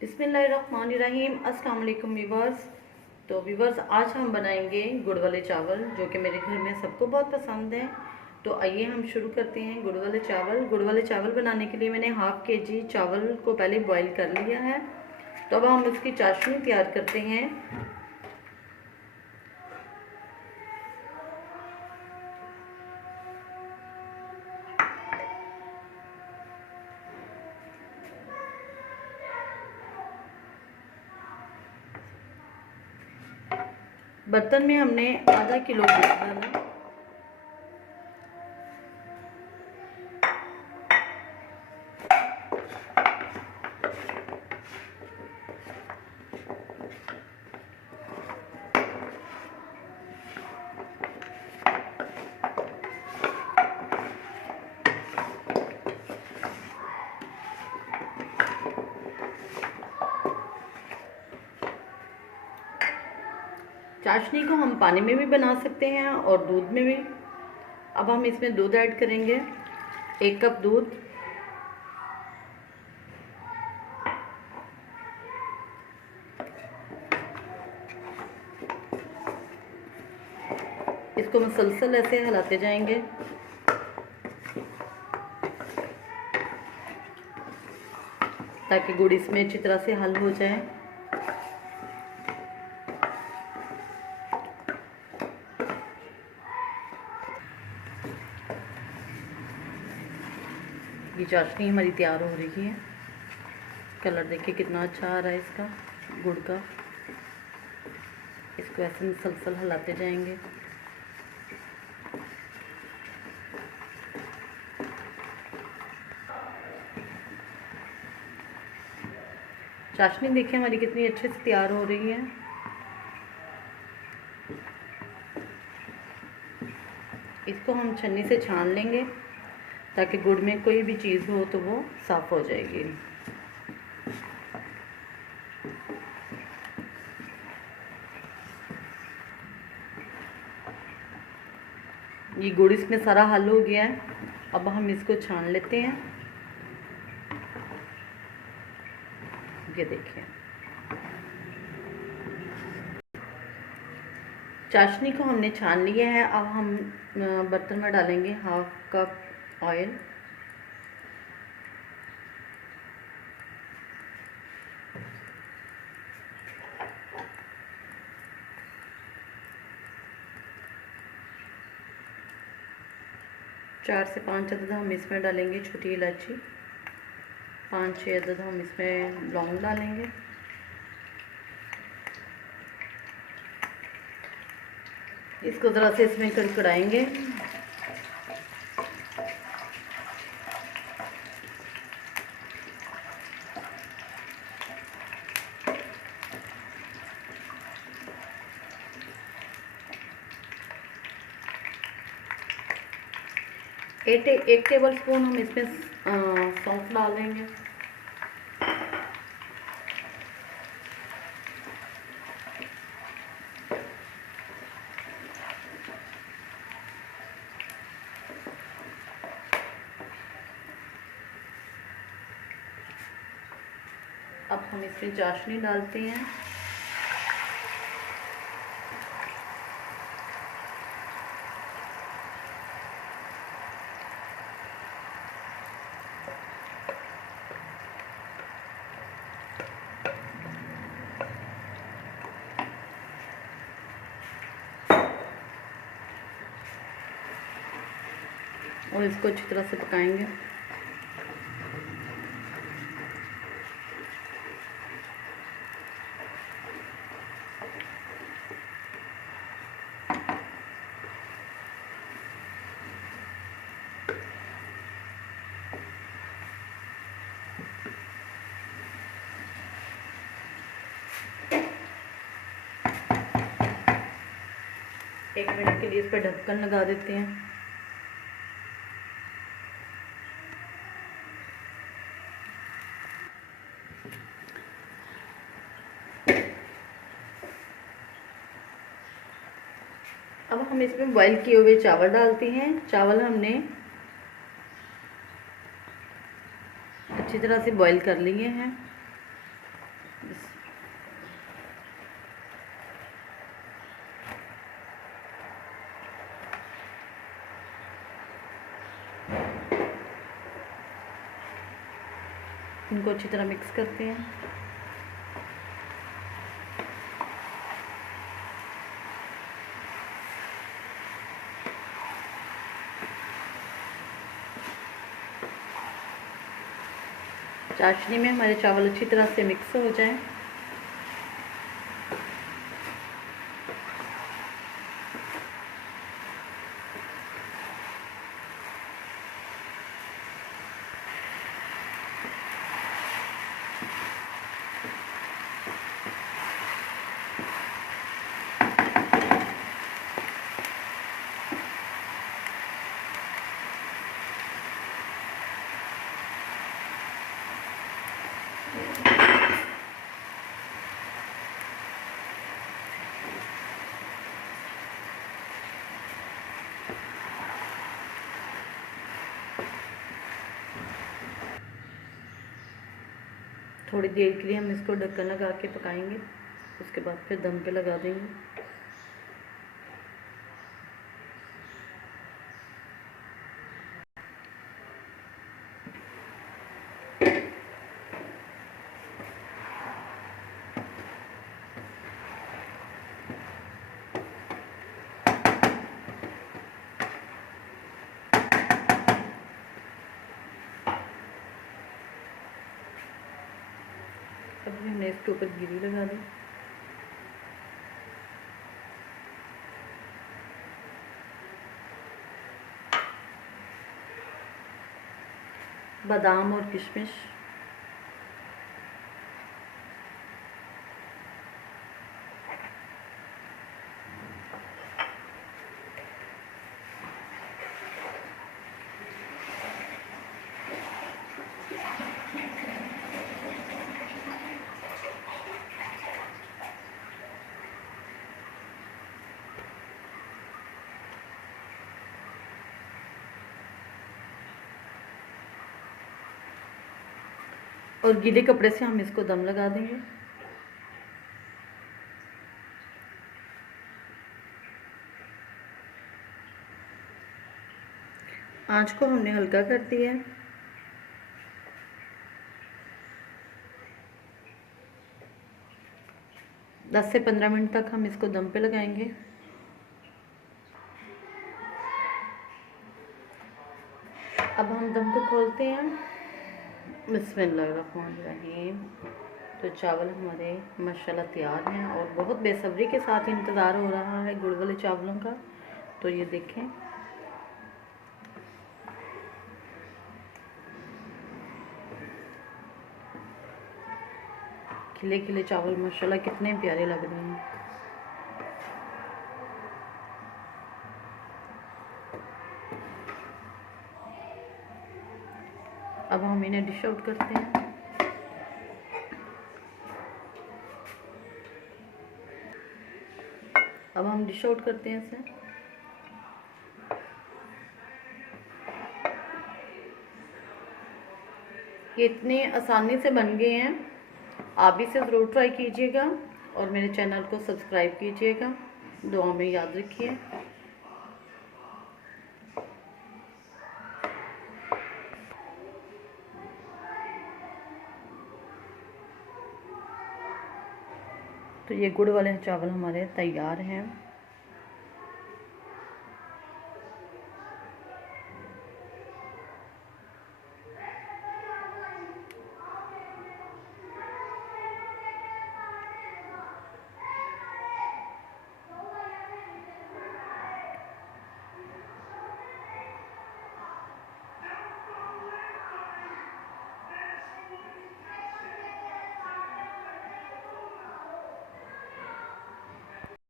बिस्मिल्लाहिर्रहमानिर्रहीम। अस्सलाम वालेकुम वीवर्स। तो वीवर्स, आज हम बनाएंगे गुड़ वाले चावल, जो कि मेरे घर में सबको बहुत पसंद है। तो आइए हम शुरू करते हैं गुड़ वाले चावल। गुड़ वाले चावल बनाने के लिए मैंने हाफ़ kg चावल को पहले बॉईल कर लिया है। तो अब हम उसकी चाशनी तैयार करते हैं। बर्तन में हमने आधा किलो गुड़ डाला। चाशनी को हम पानी में भी बना सकते हैं और दूध में भी। अब हम इसमें दूध ऐड करेंगे, 1 कप दूध। इसको मुसलसल ऐसे हिलाते जाएंगे ताकि गुड़ इसमें अच्छी तरह से हल हो जाए। ये चाशनी हमारी तैयार हो रही है। कलर देखिए कितना अच्छा आ रहा है इसका, गुड़ का। इसको ऐसे मुसलसल हिलाते जाएंगे। चाशनी देखिए हमारी कितनी अच्छे से तैयार हो रही है। इसको हम छन्नी से छान लेंगे ताकि गुड़ में कोई भी चीज़ हो तो वो साफ़ हो जाएगी। ये गुड़ इसमें सारा हल हो गया है। अब हम इसको छान लेते हैं। ये देखिए चाशनी को हमने छान लिया है। अब हम बर्तन में डालेंगे 1/2 कप ऑयल। चार से 5 अदद हम इसमें डालेंगे छोटी इलायची। 5-6 अदद हम इसमें लौंग डालेंगे। इसको ज़रा से इसमें कड़कड़ाएंगे। एक टेबल स्पून हम इसमें सौंफ डाल देंगे। अब हम इसमें चाशनी डालते हैं। और इसको अच्छी तरह से पकाएंगे। एक मिनट के लिए इस पर ढक्कन लगा देते हैं। अब हम इसमें बॉईल किए हुए चावल डालते हैं। चावल हमने अच्छी तरह से बॉईल कर लिए हैं। इनको अच्छी तरह मिक्स करते हैं। चाशनी में हमारे चावल अच्छी तरह से मिक्स हो जाएं। थोड़ी देर के लिए हम इसको ढक्कन लगा के पकाएंगे, उसके बाद फिर दम पे लगा देंगे। अभी हमने इसके ऊपर गिरी लगा दी। बादाम और किशमिश, और गीले कपड़े से हम इसको दम लगा देंगे। आंच को हमने हल्का कर दिया है। दस से 15 मिनट तक हम इसको दम पे लगाएंगे। अब हम दम को खोलते हैं। बिस्मिल्लाहिर्रहमानिर्रहीम। तो चावल हमारे माशाल्लाह तैयार हैं और बहुत बेसब्री के साथ इंतज़ार हो रहा है गुड़ वाले चावलों का। तो ये देखें, खिले खिले चावल माशाल्लाह कितने प्यारे लग रहे हैं। अब हम इन्हें डिश आउट करते हैं। अब हम डिश आउट करते हैं इसे। ये इतने आसानी से बन गए हैं, आप इसे ज़रूर ट्राई कीजिएगा और मेरे चैनल को सब्सक्राइब कीजिएगा। दुआ में याद रखिए। तो ये गुड़ वाले चावल हमारे तैयार हैं।